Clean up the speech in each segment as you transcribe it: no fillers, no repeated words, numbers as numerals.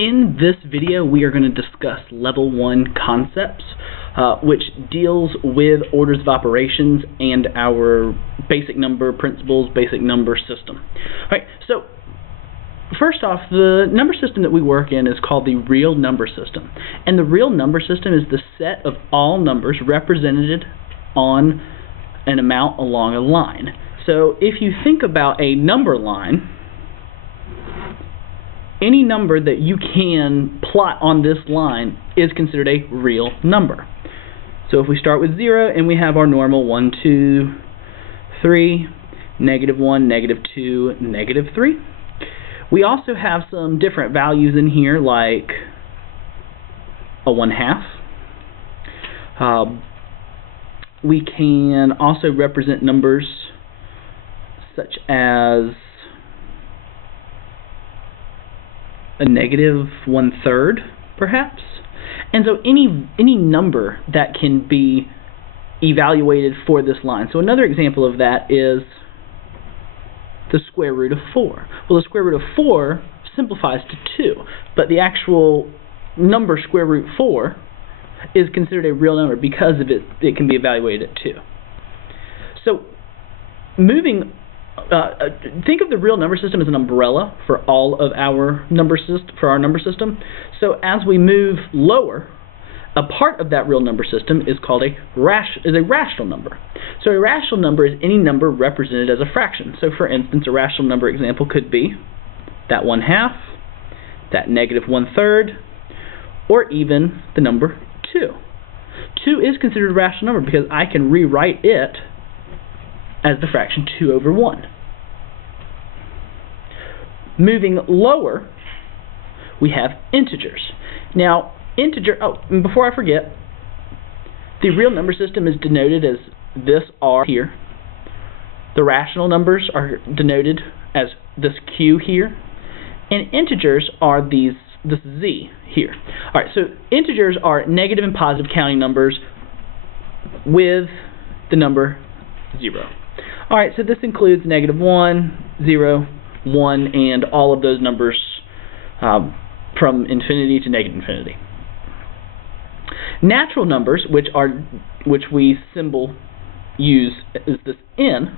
In this video, we are going to discuss Level 1 concepts, which deals with orders of operations and our basic number principles, basic number system. All right, so first off, the number system that we work in is called the real number system. And the real number system is the set of all numbers represented on an amount along a line. So if you think about a number line, any number that you can plot on this line is considered a real number. So if we start with 0 and we have our normal 1, 2, 3, -1, -2, -3. We also have some different values in here, like a 1/2. We can also represent numbers such as a -1/3, perhaps. And so any number that can be evaluated for this line. So another example of that is the square root of 4. Well, the square root of 4 simplifies to 2, but the actual number square root 4 is considered a real number because of it can be evaluated at 2. So moving think of the real number system as an umbrella for all of our number system. So as we move lower, a part of that real number system is called a rational number. So a rational number is any number represented as a fraction. So for instance, a rational number example could be that 1/2, that -1/3, or even the number 2. 2 is considered a rational number because I can rewrite it as the fraction 2/1. Moving lower, we have integers. Now, before I forget, the real number system is denoted as this R here. The rational numbers are denoted as this Q here. And integers are this Z here. All right, so integers are negative and positive counting numbers with the number 0. All right, so this includes -1, 0, 1, and all of those numbers from infinity to -infinity. Natural numbers, which we symbol use as this N,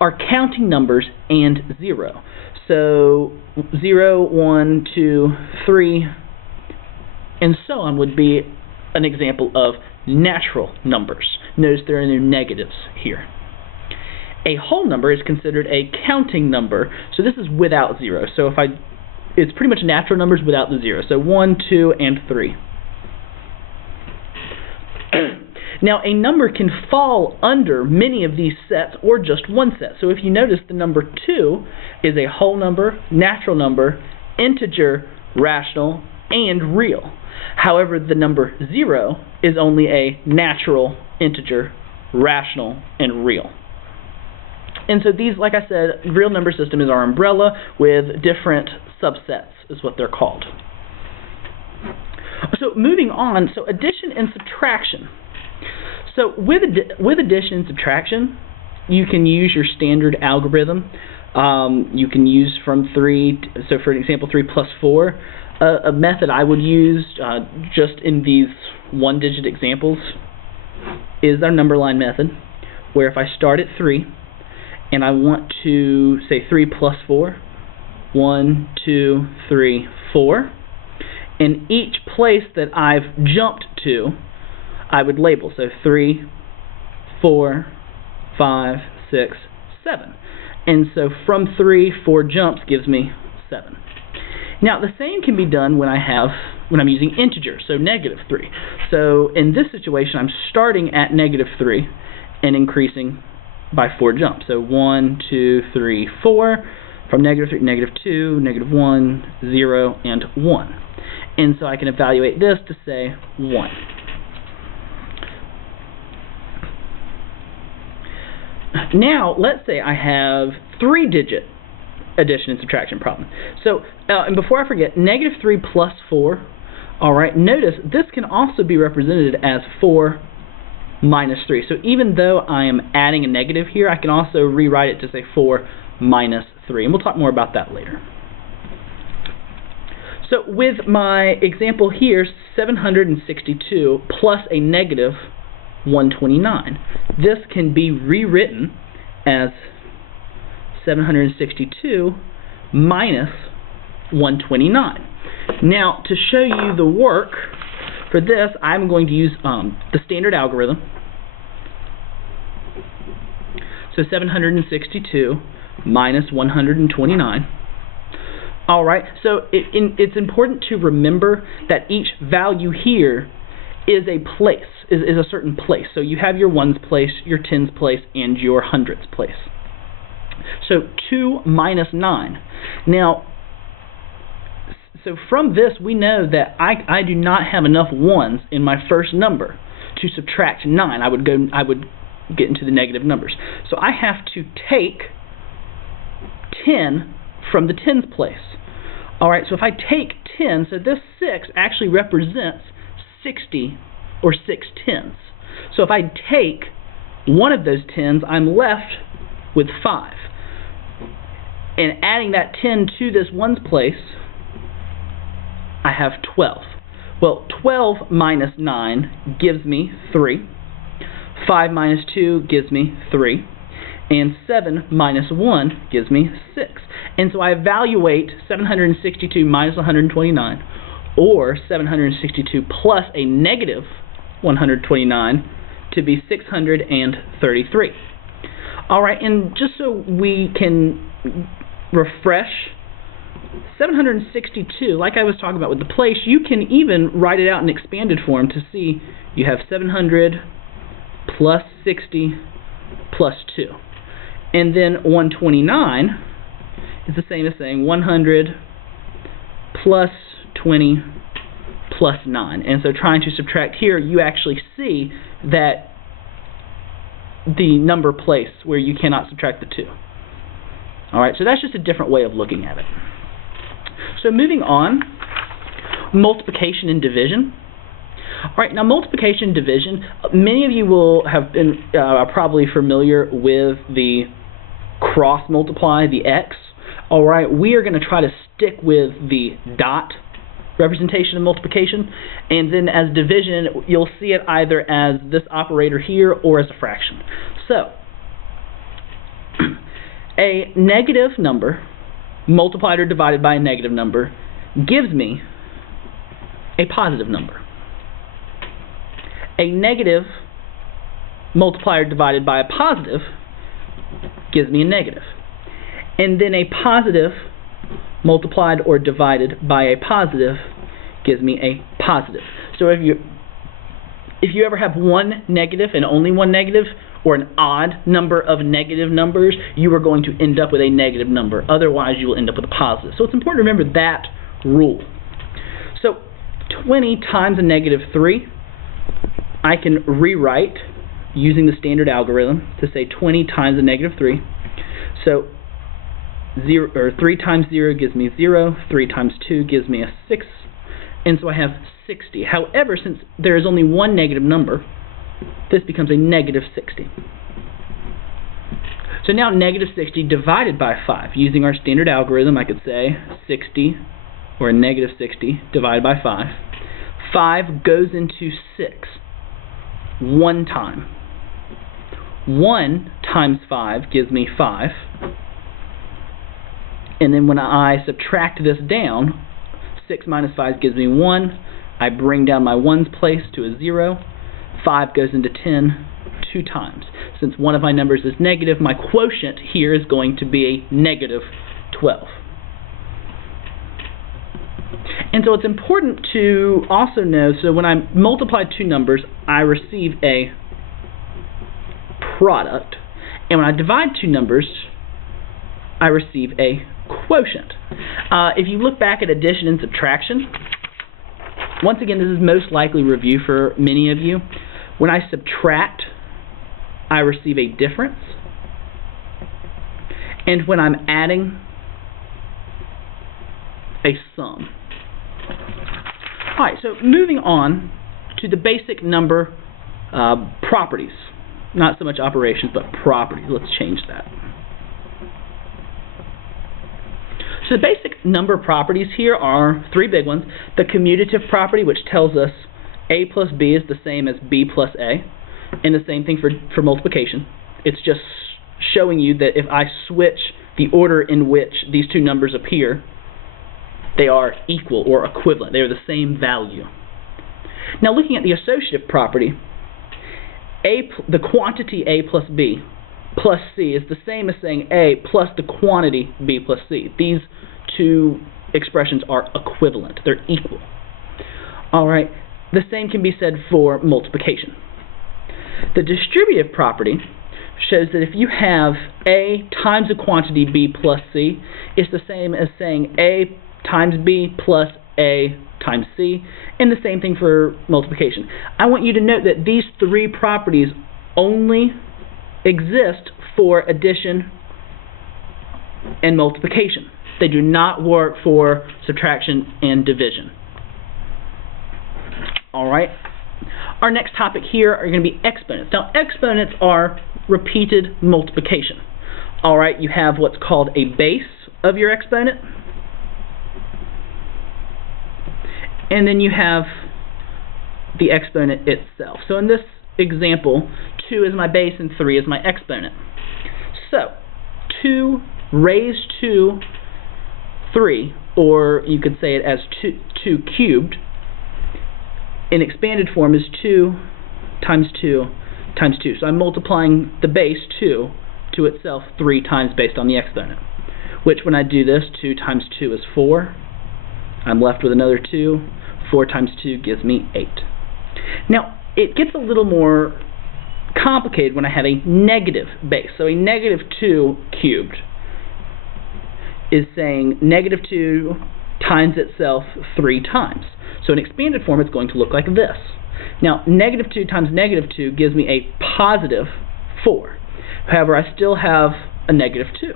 are counting numbers and 0. So 0, 1, 2, 3, and so on would be an example of natural numbers. Notice there are no negatives here. A whole number is considered a counting number, so this is without 0. So it's pretty much natural numbers without the 0. So 1, 2, and 3. Now, a number can fall under many of these sets or just one set. So if you notice, the number 2 is a whole number, natural number, integer, rational, and real. However, the number 0 is only a natural, integer, rational, and real. And so these, like I said, real number system is our umbrella with different subsets is what they're called. So moving on, so addition and subtraction. So with addition and subtraction, you can use your standard algorithm. You can use from 3, so for example, 3 plus 4. A method I would use just in these one-digit examples is our number line method, where if I start at 3, and I want to say 3 plus 4, 1, 2, 3, 4, and each place that I've jumped to, I would label. So 3, 4, 5, 6, 7. And so from 3, 4 jumps gives me 7. Now the same can be done when I'm using integers, so -3. So in this situation, I'm starting at -3 and increasing by 4 jumps. So 1, 2, 3, 4, from -3, -2, -1, 0, and 1. And so I can evaluate this to say 1. Now, let's say I have 3-digit addition and subtraction problem. So, and before I forget, -3 plus 4, all right, notice this can also be represented as 4 minus 3. So even though I am adding a negative here, I can also rewrite it to say 4 minus 3. And we'll talk more about that later. So with my example here, 762 plus a negative 129. This can be rewritten as 762 minus 129. Now, to show you the work for this, I'm going to use the standard algorithm. So 762 minus 129. Alright, so it's important to remember that each value here is a place, is a certain place. So you have your ones place, your tens place, and your hundreds place. So 2 minus 9. Now, so from this we know that I do not have enough ones in my first number to subtract 9. I would get into the negative numbers. So I have to take 10 from the tens place. Alright, so if I take 10, so this 6 actually represents 60 or 6 tens. So if I take one of those tens, I'm left with 5. And adding that 10 to this ones place, I have 12. Well, 12 minus 9 gives me 3. 5 minus 2 gives me 3. And 7 minus 1 gives me 6. And so I evaluate 762 minus 129, or 762 plus a negative 129, to be 633. Alright, and just so we can refresh, 762, like I was talking about with the place, you can even write it out in expanded form to see you have 700 plus 60 plus 2. And then 129 is the same as saying 100 plus 20 plus 9. And so trying to subtract here, you actually see that the number place where you cannot subtract the 2. Alright, so that's just a different way of looking at it. So moving on, multiplication and division. Alright, now multiplication and division, many of you will have been probably familiar with the cross multiply, the X. Alright, we are going to try to stick with the dot representation of multiplication, and then as division, you'll see it either as this operator here or as a fraction. So, a negative number multiplied or divided by a negative number gives me a positive number. A negative multiplied or divided by a positive gives me a negative. And then a positive multiplied or divided by a positive gives me a positive. So if you ever have one negative and only one negative, or an odd number of negative numbers, you are going to end up with a negative number. Otherwise, you will end up with a positive. So it's important to remember that rule. So 20 times a negative 3, I can rewrite using the standard algorithm to say 20 times a negative 3. So 3 times 0 gives me 0, 3 times 2 gives me a 6, and so I have 60. However, since there is only one negative number, this becomes a negative 60. So now negative 60 divided by 5. Using our standard algorithm, I could say 60, or a negative 60, divided by 5. 5 goes into 6 one time. 1 times 5 gives me 5. And then when I subtract this down, 6 minus 5 gives me 1. I bring down my ones place to a 0. 5 goes into 10 2 times. Since one of my numbers is negative, my quotient here is going to be a negative 12. And so it's important to also know, so when I multiply two numbers, I receive a product. And when I divide two numbers, I receive a quotient. If you look back at addition and subtraction, once again, this is most likely review for many of you. When I subtract, I receive a difference. And when I'm adding, a sum. Alright, so moving on to the basic number properties. Not so much operations, but properties. Let's change that. So the basic number properties here are three big ones. The commutative property, which tells us A plus B is the same as B plus A, and the same thing for multiplication. It's just showing you that if I switch the order in which these two numbers appear, they are equal or equivalent. They are the same value. Now looking at the associative property, the quantity A plus B plus C is the same as saying A plus the quantity B plus C. These two expressions are equivalent. They're equal. Alright, the same can be said for multiplication. The distributive property shows that if you have A times the quantity B plus C, it's the same as saying A times B plus A times C, and the same thing for multiplication. I want you to note that these three properties only exist for addition and multiplication. They do not work for subtraction and division. Alright, our next topic here are going to be exponents. Now exponents are repeated multiplication. Alright, you have what's called a base of your exponent, and then you have the exponent itself. So in this example, 2 is my base and 3 is my exponent. So 2 raised to 3, or you could say it as 2 cubed, in expanded form is 2 times 2 times 2. So I'm multiplying the base 2 to itself 3 times based on the exponent, which when I do this, 2 times 2 is 4. I'm left with another 2. 4 times 2 gives me 8. Now, it gets a little more complicated when I have a negative base. So a negative 2 cubed is saying negative 2 times itself 3 times. So in expanded form, it's going to look like this. Now, negative 2 times negative 2 gives me a positive 4. However, I still have a negative 2.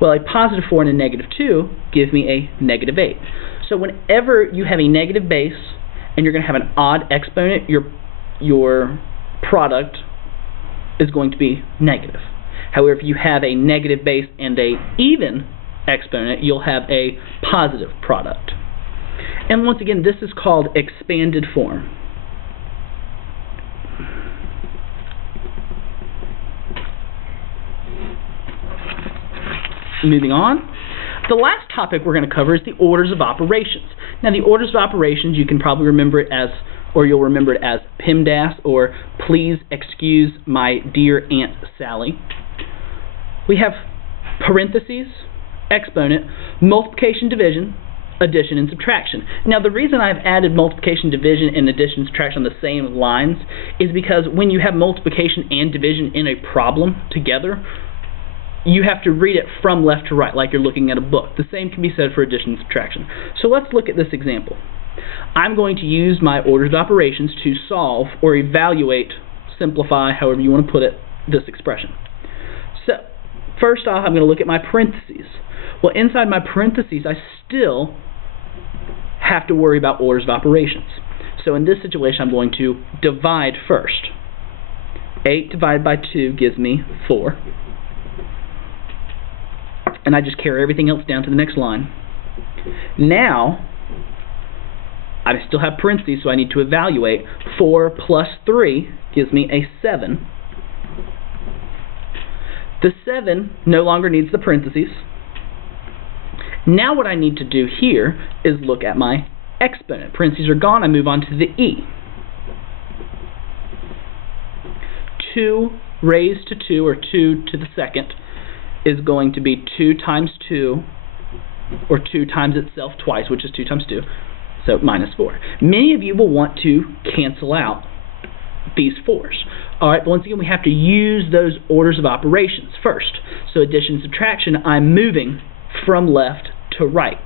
Well, a positive 4 and a negative 2 give me a negative 8. So whenever you have a negative base and you're going to have an odd exponent, your product is going to be negative. However, if you have a negative base and a even exponent, you'll have a positive product. And once again, this is called expanded form. Moving on. The last topic we're going to cover is the orders of operations. Now, the orders of operations, you can probably remember it as, or you'll remember it as PEMDAS, or please excuse my dear Aunt Sally. We have parentheses, exponent, multiplication, division, addition, and subtraction. Now, the reason I've added multiplication, division, and addition, and subtraction on the same lines is because when you have multiplication and division in a problem together, you have to read it from left to right, like you're looking at a book. The same can be said for addition and subtraction. So let's look at this example. I'm going to use my orders of operations to solve or evaluate, simplify, however you want to put it, this expression. So, first off, I'm going to look at my parentheses. Well, inside my parentheses, I still have to worry about orders of operations. So in this situation, I'm going to divide first. 8 divided by 2 gives me 4. And I just carry everything else down to the next line. Now, I still have parentheses, so I need to evaluate. 4 plus 3 gives me a 7. The 7 no longer needs the parentheses. Now what I need to do here is look at my exponent. Parentheses are gone, I move on to the E. 2 raised to 2, or 2 to the second, is going to be 2 times 2, or 2 times itself twice, which is 2 times 2, so minus 4. Many of you will want to cancel out these 4s. Alright, but once again, we have to use those orders of operations first. So addition and subtraction, I'm moving from left to right.